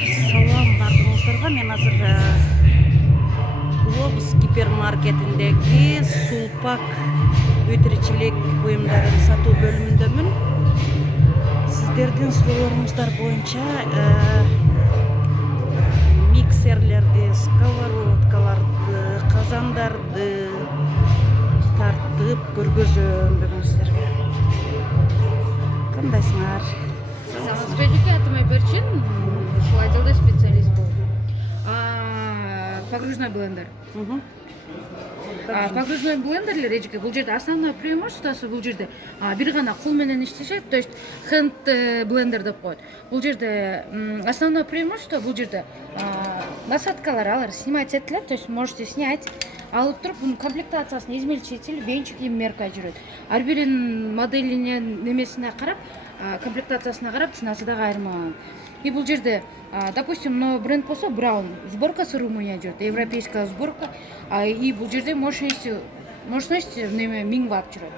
Салам бардыгыңыздарга. Мен азыр Глобус гипермаркетиндеги сулпак өтүрүчүлүк буюмдарын сатуу бөлүмүндөмүн. Сиздердин суроолоруңуздар боюнча миксерлерди, сковородкаларды, казандарды тартып көргөзөм бүгүн сиздерге. Кандайсыңар? Скажите, это мой перчин, отделный специалист был. Погружной блендер. Погружной блендерлер эжеке бул жерде основное преимуществосы бул жерде бир гана кол менен иштешет, то есть хенд блендер деп коет. Бул жерде основное преимущество бул жерде насадкалар алар снимать этилет, то есть можете снять, алып туруп бунун комплектациясын измельчитель, венчик и мерка жүрөт. Ар биринин моделине немесине карап, комплектациясына карап ценасы дагы айырмаланат. И бул жерде, допустим, но бренд болсо Браун, сборкасы Румыния жүрөт, европейская сборка, и бул жерде мощность неме 1000 ватт жүрөт.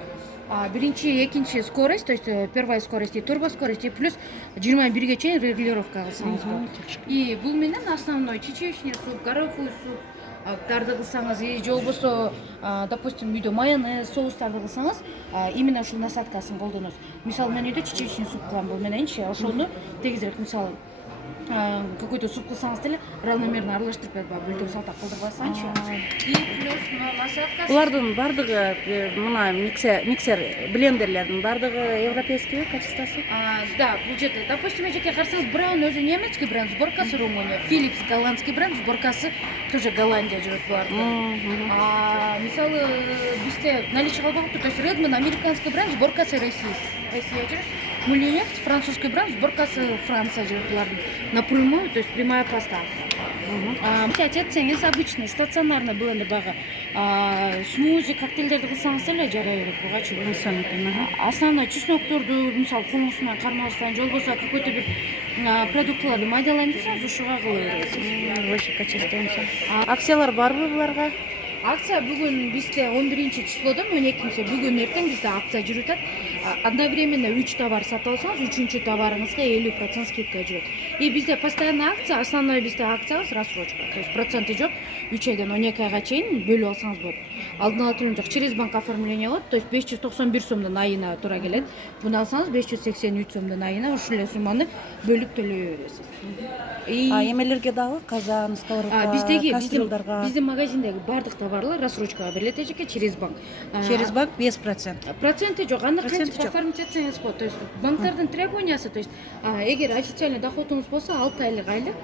Биринчи, экинчи скорость, то есть первая скорость и турбо скорость, и плюс 21 чейин регулировка кылсаңыз болот. И бул менен основной чечевичный суп, гороховый суп дарды кылсаңыз, же болбосо, допустим, үйдө майонез, соустарды кылсаңыз, именно ушул насадкасын колдоносуз. Мисалы, мен үйдө чечевичный суп кылам, бул мененчи, ошону тегизирээк, мисалы, какой-то суп кылсаңыз деле равномерно аралаштырып бөлтөм салтак кылдырып алсаңчы. И плюс насадка. Булардын бардыгы мына миксер блендерлердин бардыгы европейский качествосы? Да, бул жерде, допустим, эжеке карасаңыз, Браун өзү немецкий бренд, сборкасы Румыния, Philips голландский бренд, сборкасы тоже Голландия жүрөт булардын. Мисалы, бизде наличие калбагыптыр, то есть Redmond американский бренд, сборкасы Россия жүрөт. Мулинефть французский бренд, сборкасы Франция жүрөт булардын. Напрямую, то есть прямая поставка. Хотя этсеңиз обычный стационарный блендер багы смузи, коктейлдерди кылсаңыз деле жарай берет бугачы. Основной чеснокторду, мисалы, комуз менен кармабастан, же болбосо какой-то бир продуктыларды майдалайын десеңиз, ушуга кыла бересиз. Вообще качественно. Акциялар барбы буларга? Акция бүгүн бизде 11 числодон 12-нче бүгүн эртең бизде акция жүрүп атат. Одновременно 3 товар сатып алсаңыз, 3-чү товарыңызга 50% скидка жүрөт. И бизде постоянно акция, основной бизде акциябыз рассрочка. То есть проценты жок, 3 айдан 12 айга чейин бөлүп алсаңыз болот. Алдын ала төлөм жок, через банк оформление болот, то есть 591 сомдон айына туура келет. Буну алсаңыз 583 сомдон айына ушул эле сумманы бөлүп төлөй бересиз. Эмелерге дагы казан, сковородка, кастрюльдарга. Биздин магазиндеги бардык товарлар рассрочкага берилет эжеке через банк. Через банк без процент. Проценти жок, аны кантип оформить этсеңиз болот. То есть банктардын требованиясы, то есть эгер официальный доходуңуз болсо 6 айлык айлык,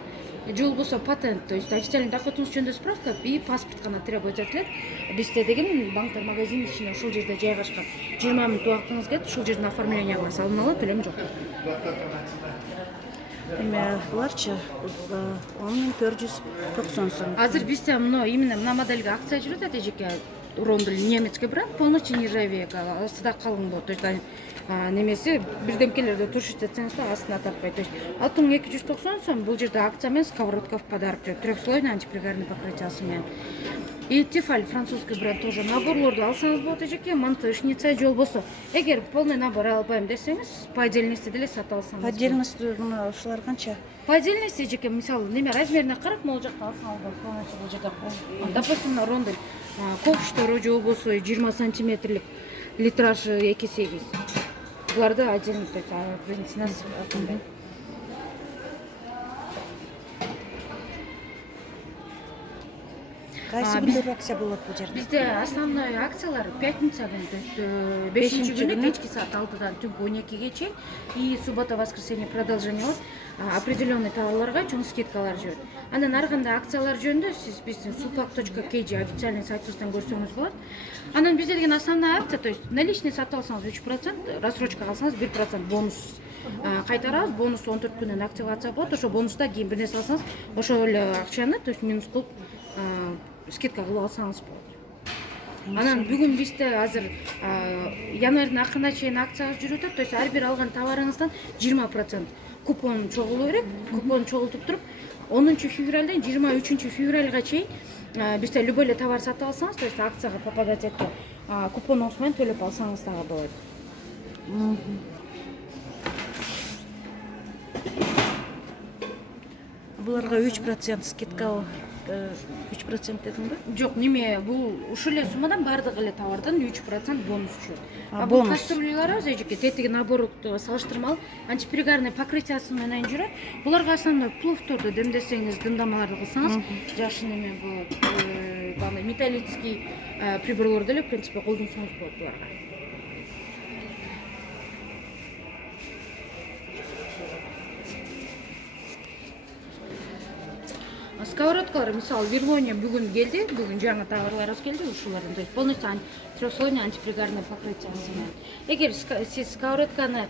же болбосо патент, то есть официальный доходуңуз жөнүндө справка и паспорт гана требовать этилет. Бизде деген банктар магазин ичинде ушул жерде жайгашкан. 20 мүнөт убактыңыз кетип, ушул жердин оформление кыласыз, алдын ала төлөм жок. Эме буларчы 10490 сом. Азыр бизде именно мына модельге акция жүрөт атат эжеке. Рондель немецкий бренд, полностью нержавейка, астыда калың болот. То есть немеси бирдемкелерде туршить этсеңиз да астына тартпайт. То есть 6290 сом бул жерде акция менен сковородка в подарок жүрөт. Трехслойный антипригарный покрытиясы менен. И Тефаль французский бренд тоже наборлорду алсаңыз болот эжеке, манты, шница, же болбосо. Эгер полный набор албайм десеңиз, по отдельности деле сатып алсаңыз. По отдельности мына ушулар канча? По отдельности эжеке, мисалы, неме размерине карап, могул жакта алсаңыз болот, полностью бул жерде. Допустим, рондель ковштору же болбосо 20 сантиметрлик литраж 2.8. Буларды отдельно, то есть ценасы. Кайсы күндөрү акция болот бул жерде? Бизде основной акциялар пятница күнү, то есть 5-нчи күнү кечки саат 6-дан түнкү 12-ге чейин, и суббота-воскресенье продолжение болот. Определенный товарларга чоң скидкалар жүрөт. Андан ар кандай акциялар жөнүндө сиз биздин supak.kg официальный сайтыбыздан көрсөңүз болот. Анан бизде деген основная акция, то есть наличный сатып алсаңыз 3%, рассрочка алсаңыз 1% бонус кайтарабыз. Бонус 14 күнүнөн активация болот. Ошо бонуста кийин бир нерсе алсаңыз, ошол эле акчаны, то есть минус кылып скидка кылып алсаңыз болот. Анан бүгүн бизде азыр январдын акырына чейин акциябыз жүрүп атат. То есть ар бир алган товарыңыздан 20% купон чогулу берет. Купон чогултуп туруп 10 февралдан 23 февралга чейин бизде любой эле товар сатып алсаңыз, то есть акцияга попадать этип купонуңуз менен төлөп алсаңыз дагы болот. буларга 3% скидка 3% дедим да? Жок, неме бул ушул эле суммадан баардык эле товардан 3% бонус түшөт. Бул Бонус. кастрюлялар эжеке тетиги наоборот салыштырмалуу антипригарный покрытиясы менен жүрөт. Буларга основной пловторду демдесеңиз, дымдамаларды кылсаңыз, жакшы неме болот. Баны металлический приборлорду эле в принципе колдонсоңуз болот буларга. Сковородкалар, мисалы, Верлония бүгүн келди, бүгүн жаңы товарларыбыз келди, ушулардан, то есть полностью трехслойный антипригарный покрытиясы менен. Эгер сиз сковородканы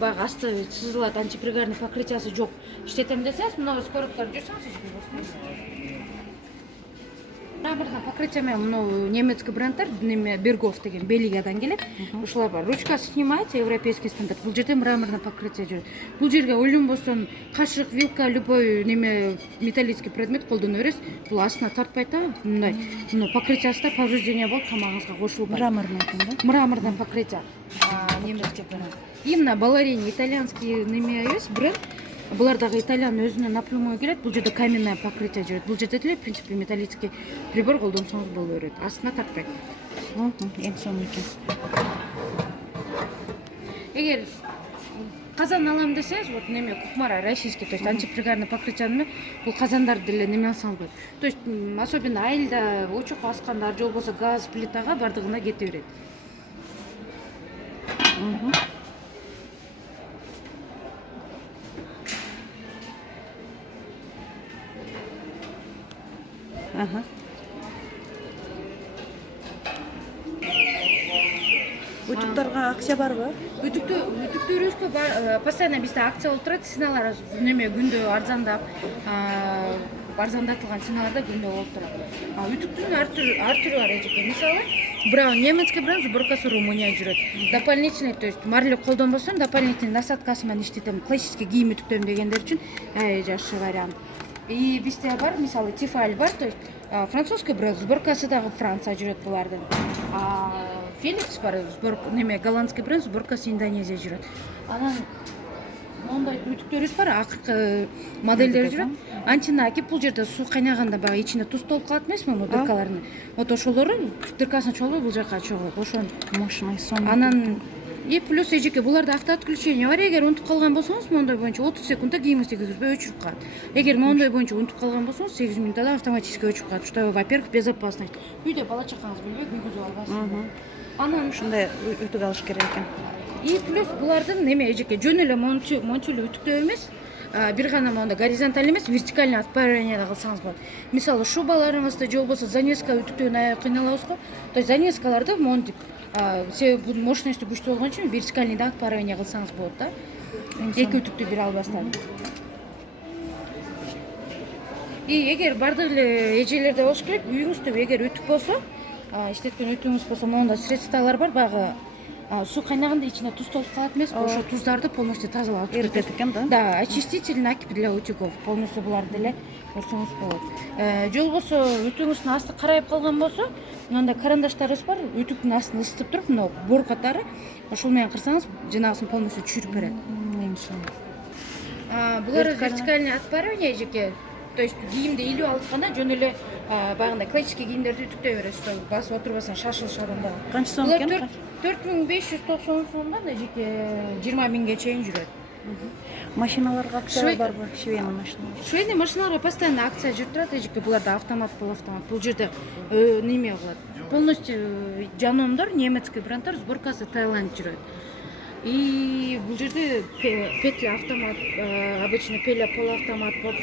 баягы асты сызылат антипригарный покрытиясы жок иштетем десеңиз, мына сковородкаларды жуйсаңыз, мраморный покрытие менен мына немецкий брендтер, неме Бергов деген Бельгиядан келет. Ушулар бар. Ручка снимаете, европейский стандарт. Бул жерде мраморный покрытие жүрөт. Бул жерге ойлонбостон кашык, вилка, любой неме металлический предмет колдоно бересиз. Бул астына тартпайт да, мындай. Мына покрытиясында повреждение болуп, камагыңызга кошулбайт. Мраморный экен да? Мраморное покрытие. Немецкий бренд. Именно балерини итальянский неме эмес, бренд. Булар дагы итальян өзүнө напрямую келет. Бул жерде каменное покрытие жүрөт. Бул жерде деле в принципе металлический прибор колдонсоңуз боло берет. Астына тартпайт. Эң сонун экен. Эгер казан алам десеңиз, вот неме кухмара российский, то есть антипригарный покрытияны бул казандарды деле неме алсаңыз болот. То есть особенно айылда очок аскандар же болбосо газ плитага бардыгына кете берет. Утуктарга акция барбы? Ütüktөрүбүзгө постоянно бизде акция болуп турат. Ценалар неме күндө арзандап, арзандатылган ценаларда күндө болуп турат. Ütүктүн ар түрү бар эжеке. Мисалы, Браун немецкий бренд, сборкасы Румыния жүрөт. Дополнительный, то есть марлю колдонбосом, дополнительный насадкасы менен иштетем. Классический кийим ütүктөрүн дегендер үчүн жакшы вариант. И бизде бар, мисалы, Тифаль бар, то есть французский бренд, сборкасы дагы Франция жүрөт булардын. Феликс бар, неме голландский бренд, сборкасы Индонезия жүрөт. Анан мондай ütүктөрүбүз бар, акыркы модельдер жүрөт. Антинаки, бул жерде суу кайнаганда баягы ичинде туз толуп калат эмеспи, му дыркаларына. Вот ошолору дыркасын чогулуп бул жака чогулат. Ошон мощный сон. Анан и плюс эжеке буларда автоотключение бар. Эгер унутуп калган болсоңуз, моундай боюнча 30 секундда кийимиңизди кийгизбей өчүрүп калат. Эгер моундай боюнча унутуп калган болсоңуз, 8 минутта автоматически өчүрүп калат. Что, во-первых, безопасность. Үйдө бала чакаңыз билбей кийгизип албайсыз. Анан ушундай ütүк алыш керек экен. И плюс булардын неме эжеке жөн эле монтюлүү ütүктөө эмес, бир гана монда горизонталь эмес, вертикальный отпаривание да кылсаңыз болот. Мисалы, шубаларыңызды же болбосо занеска ütүктөөнү кыйналабыз го. То есть занескаларды монтип, себеби мощностью күчтүү болгон үчүн вертикальный да отпаривание кылсаңыз болот да. Эки ütүктү бир албастан. И эгер бардык эле эжелерде болуш керек, үйүңүздө эгер ütүк болсо, иштеткен ütүңүз болсо, монда средстволор бар, багы суу кайнаганда ичине туз толуп калат эмеспи? Ошо туздарды полностью тазалап эритет экен да? Да, очиститель накипь для утюгов. Полностью буларды деле көрсөңүз болот. Же болбосо ütүңүздүн асты карайып калган болсо, мындай карандаштарыбыз бар, ütүктүн астын ысытып туруп, мына бор катары, ошол менен кырсаңыз, жанагысын полностью чүйрүп берет. Булар вертикальный отпаривание эжеке. То есть кийимди илип алышканда жөн эле баягындай классический кийимдерди ütүктөй бересиз, басып отурбасаң шашылыш адамда. Канча сом экен? 4590 сомдон эжеке 20 миңге чейин жүрөт. Машиналарга акция барбы? Швейный машиналар. Швейный машиналарга постоянно акция жүрүп турат эжеке. Буларда автомат, полуавтомат. Бул жерде неме кылат. Полностью жаномдор, немецкий брендтер, сборкасы Таиланд жүрөт. И бул жерде петля автомат, обычно петля полуавтомат болуп,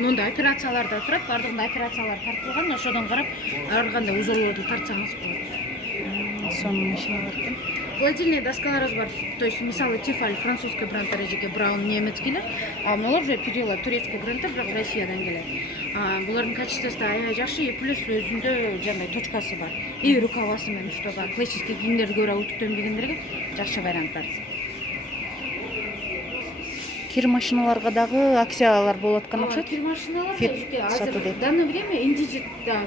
мындай операцияларда турат, бардыгында операциялар тартылган, ошодон карап, ар кандай узолдорду тартсаңыз болот. Сонун машиналар экен. Холодильный доскаларыбыз бар. То есть, мисалы, Тифаль французский брендтер эжеке, Браун немецкийлер, а мыналар уже Перила турецкий брендтер, бирок Россиядан келет. Булардын качествосу да аябай жакшы, и плюс өзүндө жандай точкасы бар. И рукавасы менен уштоого, классический кийимдерди көрө утуктөнбөгөндөргө жакшы варианттар. Кир машиналарга дагы акциялар болот экен окшойт. Кир машиналар эжеке азыр в данное время Индижит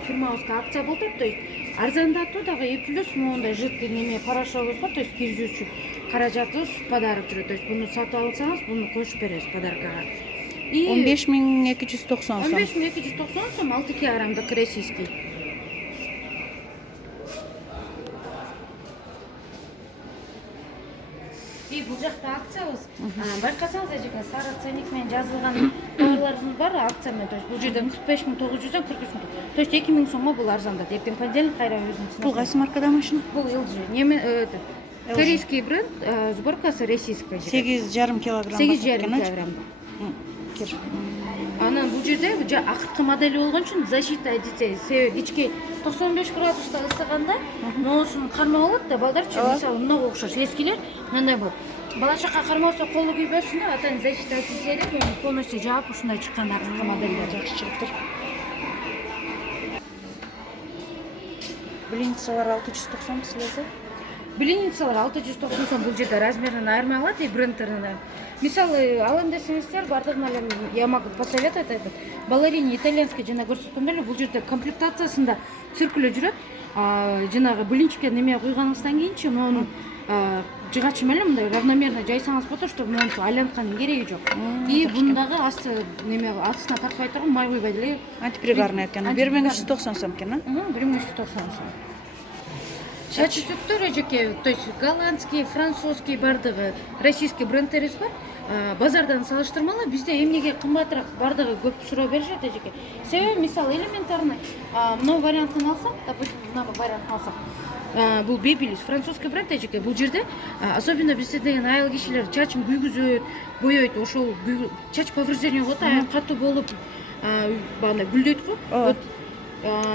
фирмабызга акция болуп турат, то есть арзандатуу дагы, и плюс моундай жидкий неме порошогубуз бар, то есть киржүүчү каражатыбыз в подарок жүрөт. То есть буну сатып алсаңыз, буну кошуп беребиз подаркага. И 15290 сом. 15290 сом 6 килограммдык российский. И бул жакта акциябыз. Байкасаңыз эжеке сары ценник менен жазылган товарларыбыз бар акциямен. То есть бул жерден 45900 43 000. То есть 2000 сомго бул арзандат. Эртең понедельник кайра өзүнүн. Бул кайсы маркада машина? Бул LG. Неме корейский бренд, сборкасы российская. 8,5 килограмм. 8,5 килограммда. Кир. Анан бул жерде акыркы модели болгон үчүн защита эдиция себеби ички 95 градуста ысыганда ноосун кармап алат да балдарчы мисалы мынага окшош эскилер мындай болот. Бала чака кармаса колу күйбөсүн да атан защита эдиция деп полностью жаап ушундай чыккан акыркы модельдер Жакшы чыгыптыр. Блинцалар 690 силерде? Блинницалар 690 сом бул жерде размерин айырмай алат и брендтеринен. Мисалы алам десеңиздер бардыгына эле я могу посоветовать айтып. Балерини итальянский жана көрсөткөндөй эле бул жерде комплектациясында циркуле жүрөт. Жанагы блинчикке неме куйганыңыздан кийинчи мону жыгачы менен мындай равномерно жайсаңыз болот, чтобы мону айлантканын кереги жок. И бундагы асты неме астына тарпай турган май куйбай эле Антипригарный экен. 1390 сом экен, а? 1390 сом. Чачы түптөр эжеке, то есть голландский, французский бардыгы, российский брендтерибиз бар. Базардан салыштырмала бизде эмнеге кымбатыраак бардыгы көп суроо беришет эжеке. Себеби мисалы элементарный мына вариантын алсак, допустим, мына вариантын алсак, бул Babyliss французский бренд эжеке. Бул жерде особенно бизде деген айыл кишилер чачын күйгүзөт, боёйт, ошол чач повреждение болот, аяк катуу болуп, бана гүлдөйт го. Вот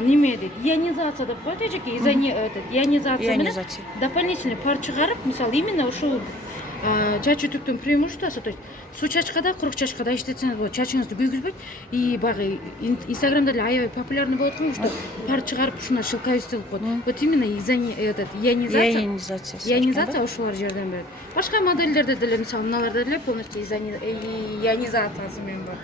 неме дейт, ионизация деп коет эжеке, ионизация менен дополнительный пар чыгарып, мисалы именно ушул чач үтүктүн преимуществосу, то есть суу чачкада, курук чачкада иштетсеңиз болот, чачыңызды күйгүзбөйт. И багы Инстаграмда эле аябай популярный болот го, что пар чыгарып ушундай шылкайбыз коет. Вот именно ионизация ошолор жерден берет. Башка модельдерде деле мисалы мыналарда деле полностью ионизациясы менен бар.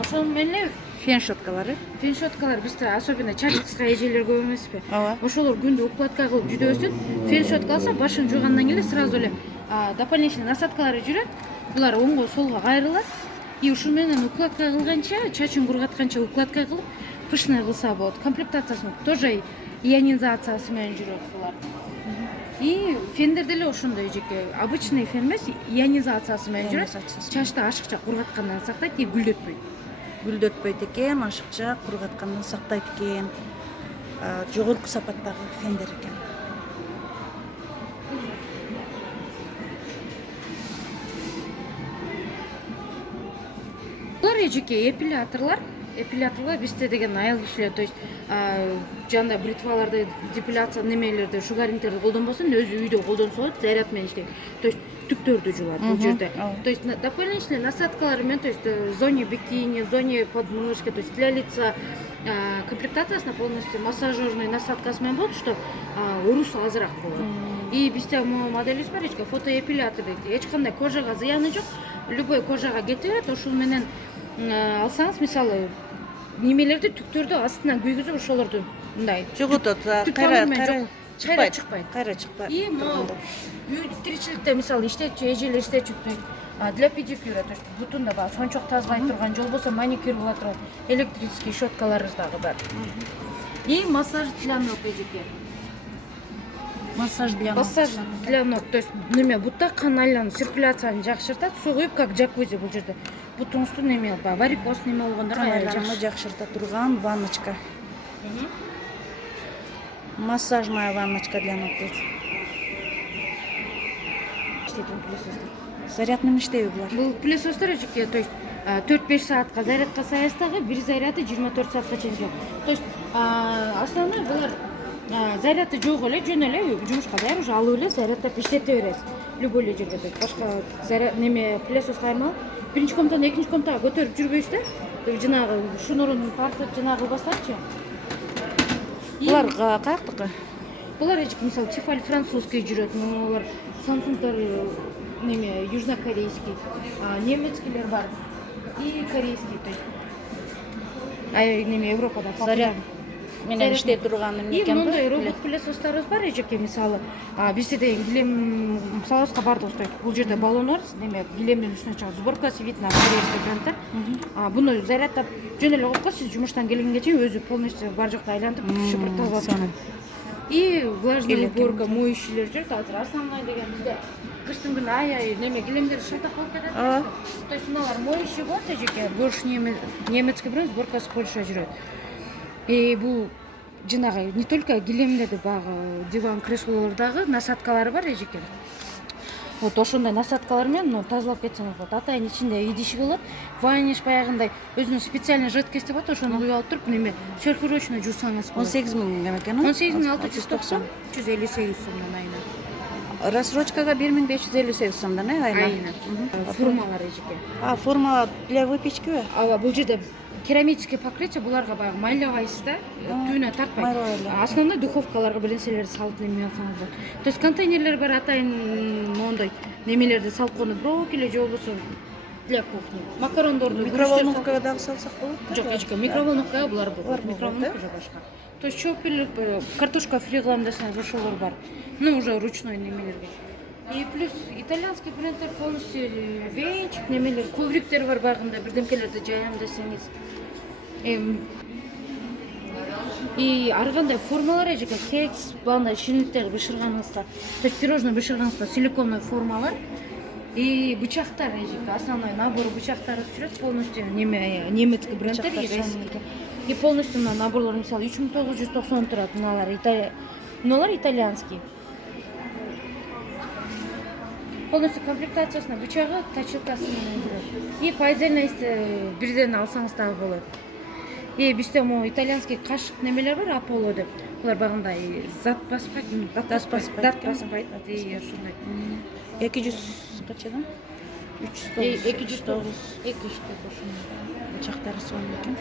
Ошол менен эле Фен щеткалары? Фен щеткалар бизде особенно чач кыска эжелер көп эмеспи? Ооба. Ошолор күндө укладка кылып жүдөбөсүн. Фен щетка алса башын жуугандан кийин сразу эле дополнительный насадкалары жүрөт. Булар оңго солго кайрылат. И ушул менен укладка кылганча, чачын кургатканча укладка кылып, пышный кылса болот. Комплектациясы тоже ионизациясы менен жүрөт булар. И фендер деле ошондой эжеке. Обычный фен эмес, ионизациясы менен жүрөт. Чачты ашыкча кургаткандан сактайт и гүлдөтпөйт. Гүлдөтпөйт экен, ашыкча кургаткандан сактайт экен. Жогорку сапаттагы фендер экен. Булар эжеке эпиляторлар бизде деген айыл кишилер, то есть жанда бритваларды, депиляция немелерди, шугарингтерди колдонбосун, өзү үйдө колдонсо болот, заряд менен иштейт. То есть түктөрдү жуулат бул жерде. То есть дополнительные насадкалар менен, то есть в зоне бикини, в зоне подмышки, то есть для лица комплектациясына полностью массажерный насадкасы менен болот, что урус азыраак болот. И бизде моделибиз бар, фотоэпилятор дейт. Эч кандай кожага зыяны жок. Любой кожага кете берет, ошол менен алсаңыз, мисалы, немелерди түктөрдү астынан күйгүзүп ошолорду мындай Жоготот, кайра чыкпайт. И тиричиликте мисалы иштечү, эжелер иштечү для педикюра, то есть бутунда бар, сончок тазалай турган, же болбосо маникюр кыла турган электрический щеткаларыбыз дагы бар. И массаж для ног эжеке. Массаж для ног, то есть неме бутта кан айланып циркуляцияны жакшыртат, суу куюп как джакузи бул жерде. Бутуңузду неме варикоз неме болгондорго айланып жакшырта турган ванночка. Массажная ванночка для ног дейт. Заряд менен иштейби булар? Бул пылесостор эжеке, то есть 4-5 саатка зарядка саясдагы, бир заряды 24 саатка чейин жүрөт. То есть основной булар заряды жок эле, жөн эле жумушка даяр уже алып эле зарядтап иштете бересиз. Любой эле жерге. Башка заряд неме пылесос кайрмалып, биринчи комнатадан экинчи комнатага көтөрүп жүрбөйсүз да. Жанагы шнурун тартып жанагы кылбастарчы. Булар каяктыкы? Булар эжеке мисалы Тефаль французский жүрөт, булар Samsung'дар неме южнокорейский, немецкийлер бар и корейский, то есть неме Европада Заряд менен иштей турган эме И экен мындай робот пылесостарыбыз бар эжеке, мисалы бизде деген килем салабызга бардыгыбыз, то есть бул жерде баллон бар, неме килемдин үстүнө чыгат, сборкасы видно, корейский брендтер. Буну зарядтап жөн эле коюп коюп, сиз жумуштан келгенге чейин өзү полностью бар жакты айлантып шыпырып тазалап чыгат. И влажная уборка, моющийлер жүрөт. Азыр основной деген бизде кыштын күнү ай неме килемдер шылтак болуп кетет. То есть мыналар моющий болот эжеке, больше немецкий бренд, сборкасы Польша жүрөт. И бул жанагы не только килемдерди, баягы диван, креслолордогу насадкалары бар эжеке. Вот ошондой насадкалар менен тазалап кетсеңиз болот. Атайын ичинде идиши болот. Ваниш баягындай өзүнүн специальный жидкости болот, ошону куюп алып туруп, неме сверхурочно жуусаңыз болот. 18.000 экен. 18.690, 158 сомдон айына. Рассрочкага 1558 сомдон айына. Формалар эжеке. Форма для выпечки. Бул жерде керамический покрытие, буларга баягы майлабайсыз да, түбүнө тартпайт. Основной духовкаларга бир нерселерди салып неме алсаңыз болот. То есть контейнерлер бар, атайын моундай немелерди салып койгону, брокколи же болбосо для кухни. Макарондорду Микроволновкага дагы салсак болот. жок, эжеке, микроволновкага булар бар. Микроволновка же башка. То есть чопперлик, картошка фри кылам десеңиз ошолор бар. Ну уже ручной немелерге. И плюс итальянский брендтер полностью венчик, немелер, ковриктер бар багында, бирдемкелерди жаям десеңиз. И ар кандай формалар эжеке, кекс, бандай шинеликтерди бышырганыңызда, то есть пирожное бышырганыңызда силиконовый форма бар. И бычактар эжеке, основной набор бычактары жүрөт, полностью немецкий брендтер и российский. И полностью наборлор, мисалы 3990 турат, мыналар итальянский. Полностью комплектациясына бычагы, точилкасы менен жүрөт. И по отдельности бирден алсаңыз дагы болот. И бизде могу итальянский кашык немелер бар, Аполло деп. Булар багындай зат баспайт, дат баспайт. И ошондой. 200 качадан? 309. 209 ошондой. Бычактары сонун экен.